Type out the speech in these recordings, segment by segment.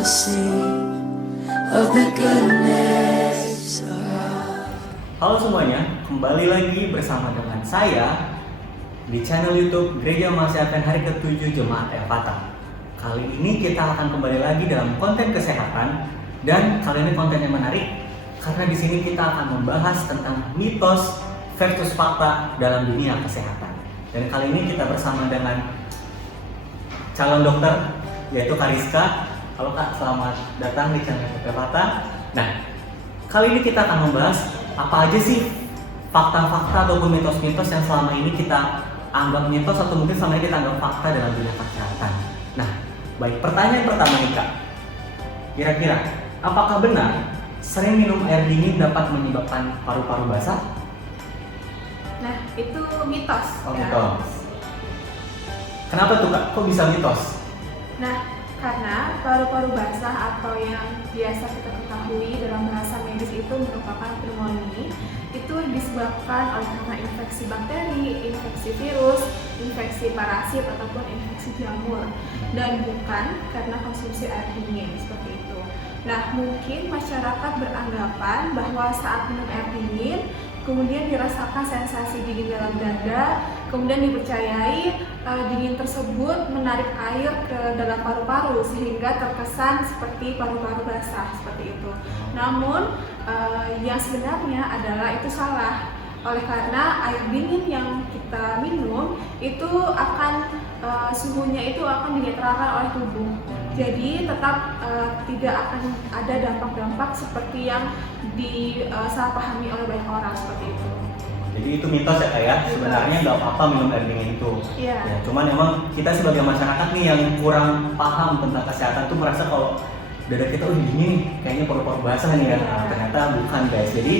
mercy of the goodness around. Halo semuanya, kembali lagi bersama dengan saya di channel YouTube Gereja Masih Advent Hari ke-7 Jemaat El-Fatah. Kali ini kita akan kembali lagi dalam konten kesehatan, dan kali ini konten yang menarik karena di sini kita akan membahas tentang mitos versus fakta dalam dunia kesehatan. Dan kali ini kita bersama dengan calon dokter yaitu Kariska. Halo Kak, selamat datang di channel El-Fatah. Nah, kali ini kita akan membahas apa aja sih fakta-fakta ataupun mitos-mitos yang selama ini kita anggap mitos atau mungkin selama ini kita anggap fakta dalam dunia kesehatan. Nah, baik, pertanyaan pertama nih Kak. Kira-kira, apakah benar sering minum air dingin dapat menyebabkan paru-paru basah? Nah, itu mitos. Oh, ya. mitos. Kenapa tuh Kak? Kok bisa mitos? Nah, karena paru-paru basah atau yang biasa kita ketahui dalam bahasa medis itu merupakan pneumonia, itu disebabkan oleh karena infeksi bakteri, infeksi virus, infeksi parasit ataupun infeksi jamur, dan bukan karena konsumsi air dingin seperti itu. Nah, mungkin masyarakat beranggapan bahwa saat minum air dingin kemudian dirasakan sensasi dingin dalam dada, kemudian dipercayai dingin tersebut menarik air ke dalam paru-paru sehingga terkesan seperti paru-paru basah seperti itu. Namun yang sebenarnya adalah itu salah, oleh karena air dingin yang kita minum itu akan suhunya itu akan dinetralkan oleh tubuh. Jadi tetap tidak akan ada dampak-dampak seperti yang disalahpahami oleh banyak orang seperti itu. Jadi itu mitos ya Kak ya? Sebenarnya nggak apa-apa minum air dingin itu. Iya. Ya, cuman emang kita sebagai masyarakat nih yang kurang paham tentang kesehatan tuh merasa kalau dada kita dingin nih, kayaknya paru-paru basah nih kan. Nah, ternyata bukan guys. Jadi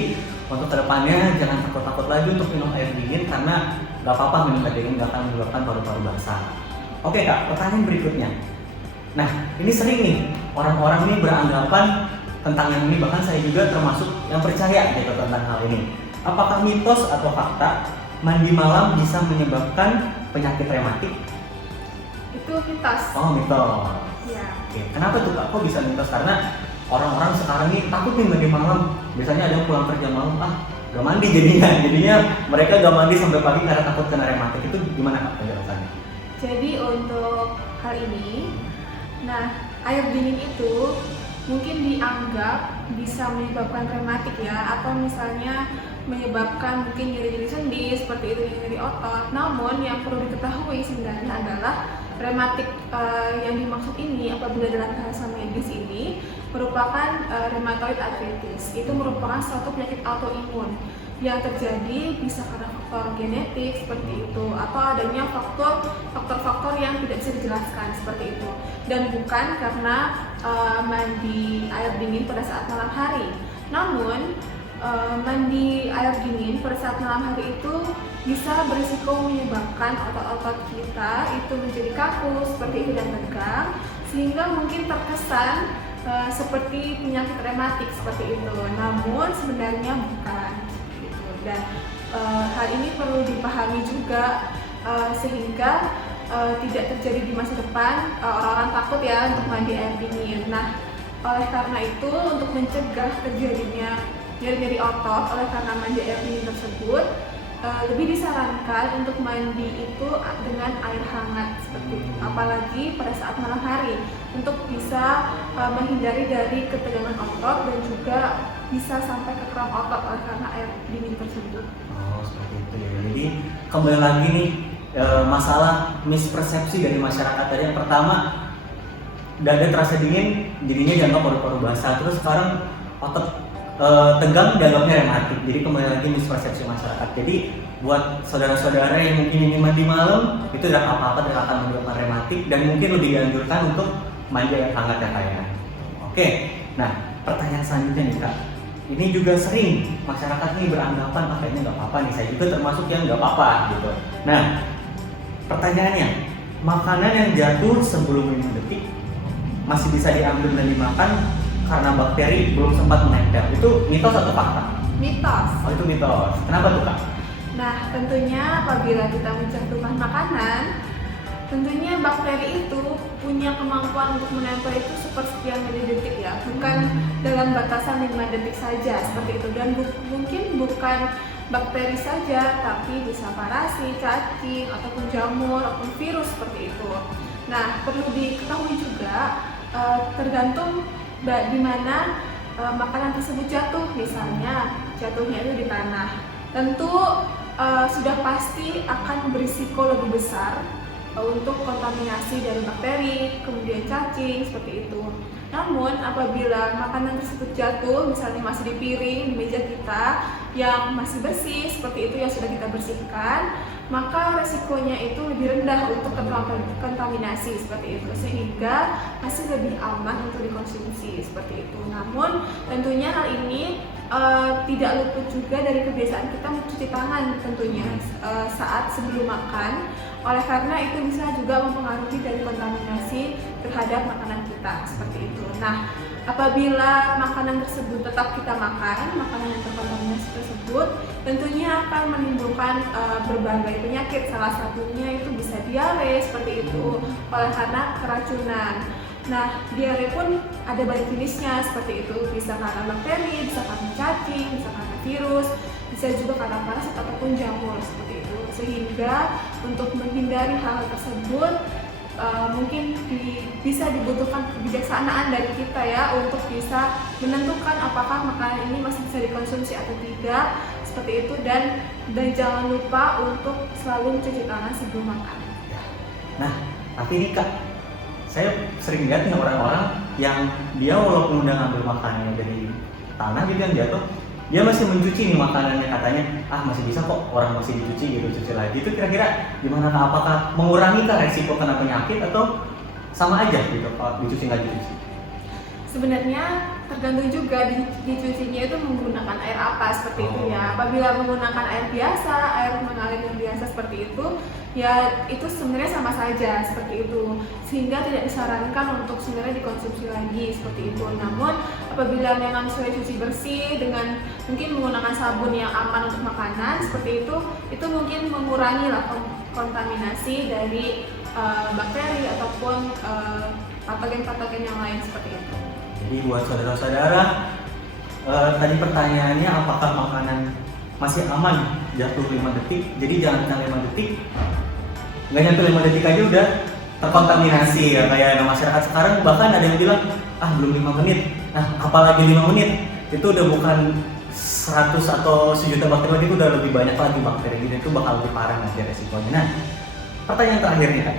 untuk kedepannya jangan takut-takut lagi untuk minum air dingin karena nggak apa-apa minum air dingin, nggak akan menyebabkan paru-paru basah. Oke Kak, pertanyaan berikutnya. Nah, ini sering nih orang-orang nih beranggapan tentang yang ini, bahkan saya juga termasuk yang percaya gitu tentang hal ini. Apakah mitos atau fakta mandi malam bisa menyebabkan penyakit rematik? Itu mitos. Oh, mitos. Ya. Oke, kenapa tuh Kak? Kok bisa mitos? Karena orang-orang sekarang nih takut nih mandi malam. Biasanya ada yang pulang kerja malam, gak mandi jadinya mereka gak mandi sampai pagi karena takut kena rematik. Itu gimana Kak penjelasannya? Jadi untuk hal ini, nah air dingin itu mungkin dianggap bisa menyebabkan rematik ya, atau misalnya menyebabkan mungkin nyeri-nyeri sendi seperti itu, nyeri otot. Namun yang perlu diketahui sebenarnya adalah rematik yang dimaksud ini apabila dalam bahasa medis ini merupakan rheumatoid arthritis. Itu merupakan suatu penyakit autoimun yang terjadi bisa karena faktor genetik seperti itu, atau adanya faktor-faktor yang tidak bisa dijelaskan seperti itu, dan bukan karena mandi air dingin pada saat malam hari. Namun mandi air dingin pada saat malam hari itu bisa berisiko menyebabkan otot-otot kita itu menjadi kaku seperti itu dan tegang, sehingga mungkin terkesan seperti penyakit rematik seperti itu. Namun sebenarnya bukan gitu. Dan hal ini perlu dipahami juga sehingga tidak terjadi di masa depan orang-orang takut ya untuk mandi air dingin. Nah, oleh karena itu untuk mencegah terjadinya nyeri-nyeri otot oleh karena mandi air dingin tersebut, lebih disarankan untuk mandi itu dengan air hangat seperti itu, apalagi pada saat malam hari, untuk bisa menghindari dari ketegangan otot dan juga bisa sampai ke kram otot oleh karena air dingin tersebut. Oh, seperti itu ya. Jadi kembali lagi nih masalah mispersepsi dari masyarakat tadi. Yang pertama, dada terasa dingin jadinya dianggap paru-paru basah. Terus sekarang otot tegang dianggapnya rematik. Jadi kembali lagi mispersepsi masyarakat. Jadi buat saudara-saudara yang mungkin ini mandi malam itu tidak apa-apa, tidak akan menyebabkan rematik, dan mungkin lebih dianjurkan untuk mandi air hangat ya Kak ya. Oke, nah pertanyaan selanjutnya nih Kak. Ini juga sering masyarakat nih beranggapan kayaknya nggak apa-apa nih, saya juga termasuk yang nggak apa-apa gitu. Nah, pertanyaannya, makanan yang jatuh sebelum 5 detik masih bisa diambil dan dimakan karena bakteri belum sempat menempel. Itu mitos atau fakta? Mitos. Oh, itu mitos. Kenapa tuh Kak? Nah, tentunya apabila kita mencantumkan makanan, tentunya bakteri itu punya kemampuan untuk menempel itu sepersekian milidetik ya, bukan dalam batasan 5 detik saja seperti itu. Dan mungkin bukan bakteri saja, tapi bisa parasit, cacing, ataupun jamur, ataupun virus seperti itu. Nah, perlu diketahui juga tergantung di mana makanan tersebut jatuh. Misalnya jatuhnya itu di tanah, tentu sudah pasti akan berisiko lebih besar untuk kontaminasi dari bakteri, kemudian cacing, seperti itu. Namun apabila makanan tersebut jatuh, misalnya masih di piring, di meja kita yang masih bersih, seperti itu yang sudah kita bersihkan, maka resikonya itu lebih rendah untuk kontaminasi seperti itu, sehingga masih lebih aman untuk dikonsumsi seperti itu. Namun tentunya hal ini tidak luput juga dari kebiasaan kita mencuci tangan tentunya saat sebelum makan, oleh karena itu bisa juga mempengaruhi dari kontaminasi terhadap makanan kita seperti itu. Nah, apabila makanan tersebut tetap kita makan, makanan yang terkontaminasi tersebut tentunya akan menimbulkan berbagai penyakit. Salah satunya itu bisa diare seperti itu, oleh karena keracunan. Nah, diare pun ada banyak jenisnya seperti itu, bisa karena bakteri, bisa karena cacing, bisa karena virus, bisa juga karena parasit ataupun jamur seperti itu. Sehingga untuk menghindari hal tersebut mungkin bisa dibutuhkan kebijaksanaan dari kita ya, untuk bisa menentukan apakah makanan ini masih bisa dikonsumsi atau tidak seperti itu, dan jangan lupa untuk selalu mencuci tangan sebelum makan. Nah, tapi ini Kak, saya sering lihat nih orang-orang yang dia walaupun udah ngambil makanannya dari tanah gitu yang jatuh, dia masih mencuci nih makanannya, katanya masih bisa kok, orang masih dicuci gitu, cuci lagi. Itu kira-kira gimana Kak? Apakah mengurangi Kak resiko kena penyakit atau sama aja gitu kalau dicuci nggak dicuci? Sebenarnya tergantung juga dicucinya itu menggunakan air apa seperti itu ya. Apabila menggunakan air biasa, air mengalir yang biasa seperti itu, ya itu sebenarnya sama saja seperti itu, sehingga tidak disarankan untuk sebenarnya dikonsumsi lagi seperti itu. Namun apabila memang sudah cuci bersih dengan mungkin menggunakan sabun yang aman untuk makanan seperti itu mungkin mengurangi lah kontaminasi dari bakteri ataupun patogen-patogen yang lain seperti itu. Jadi buat saudara-saudara, tadi pertanyaannya apakah makanan masih aman jatuh 5 detik? Jadi jangan 5 detik, nggak nyampe 5 detik aja udah terkontaminasi ya, kayak masyarakat sekarang bahkan ada yang bilang belum 5 menit. Nah, apalagi 5 menit itu udah bukan 100 atau sejuta bakteri, itu udah lebih banyak lagi bakteri, jadi itu bakal lebih parah nanti resikonya. Nah, pertanyaan terakhir nih Kak,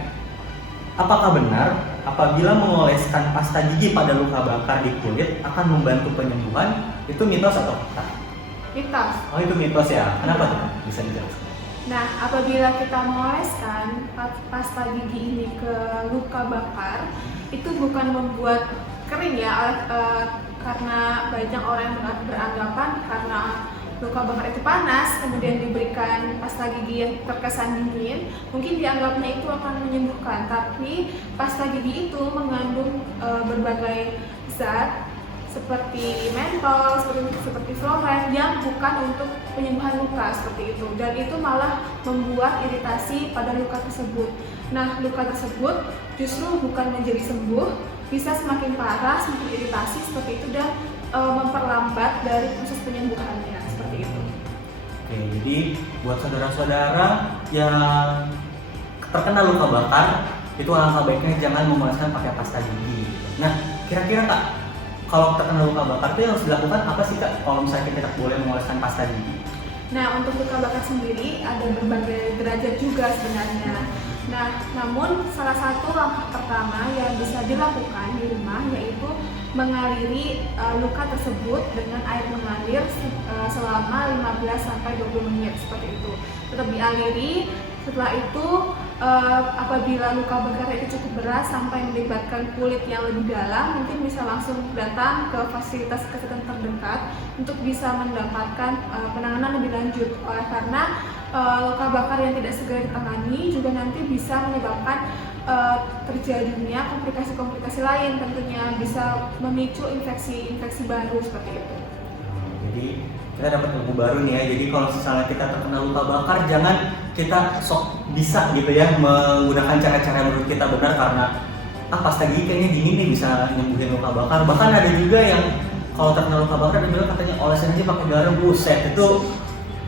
apakah benar apabila mengoleskan pasta gigi pada luka bakar di kulit akan membantu penyembuhan? Itu mitos atau fakta? Mitos. Oh, itu mitos ya. Kenapa tuh? Bisa dijelaskan? Nah, apabila kita mengoleskan pasta gigi ini ke luka bakar, itu bukan membuat kering ya, karena banyak orang yang beranggapan karena luka bakar itu panas, kemudian diberikan pasta gigi yang terkesan dingin, mungkin dianggapnya itu akan menyembuhkan. Tapi pasta gigi itu mengandung berbagai zat seperti mentol, seperti floren yang bukan untuk penyembuhan luka seperti itu, dan itu malah membuat iritasi pada luka tersebut. Nah, luka tersebut justru bukan menjadi sembuh, bisa semakin parah, semakin iritasi seperti itu, dan memperlambat dari proses penyembuhannya seperti itu. Oke, jadi buat saudara-saudara yang terkena luka bakar, itu alangkah baiknya jangan memoles pakai pasta gigi. Nah, kira-kira Kak, kalau terkena luka bakar itu yang harus dilakukan apa sih Kak? Kalau misalnya kita tidak boleh mengoleskan pasta gigi? Nah, untuk luka bakar sendiri ada berbagai derajat juga sebenarnya. Nah, namun salah satu langkah pertama yang bisa dilakukan di rumah yaitu mengaliri luka tersebut dengan air mengalir selama 15-20 menit seperti itu. Tetap dialiri. Setelah itu apabila luka bakar itu cukup berat sampai melibatkan kulit yang lebih dalam, mungkin bisa langsung datang ke fasilitas kesehatan terdekat untuk bisa mendapatkan penanganan lebih lanjut. Oleh karena luka bakar yang tidak segera ditangani juga nanti bisa menyebabkan terjadinya komplikasi-komplikasi lain, tentunya bisa memicu infeksi baru seperti itu. Jadi kita dapat ilmu baru nih ya. Jadi kalau misalnya kita terkena luka bakar, jangan kita sok bisa gitu ya menggunakan cara-cara yang menurut kita benar, karena pas lagi kayaknya dingin nih bisa nyembuhin luka bakar. Bahkan ada juga yang kalau terkena luka bakar dia bilang katanya olesin aja pakai garam, buset itu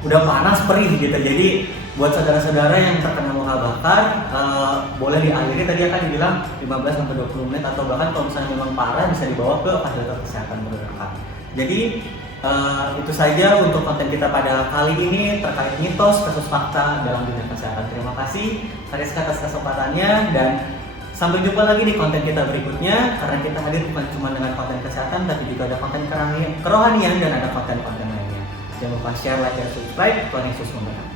udah panas perih gitu. Jadi buat saudara-saudara yang terkena luka bakar boleh diakhiri tadi akan dibilang 15-20 menit, atau bahkan kalau misalnya memang parah bisa dibawa ke fasilitas kesehatan terdekat. Jadi itu saja untuk konten kita pada kali ini terkait mitos versus fakta dalam dunia kesehatan. Terima kasih Kariska atas kesempatannya, dan sampai jumpa lagi di konten kita berikutnya, karena kita hadir bukan cuma dengan konten kesehatan tapi juga ada konten kerohanian dan ada konten-konten lainnya. Jangan lupa share, like, dan subscribe. Tuhan Yesus memberkati.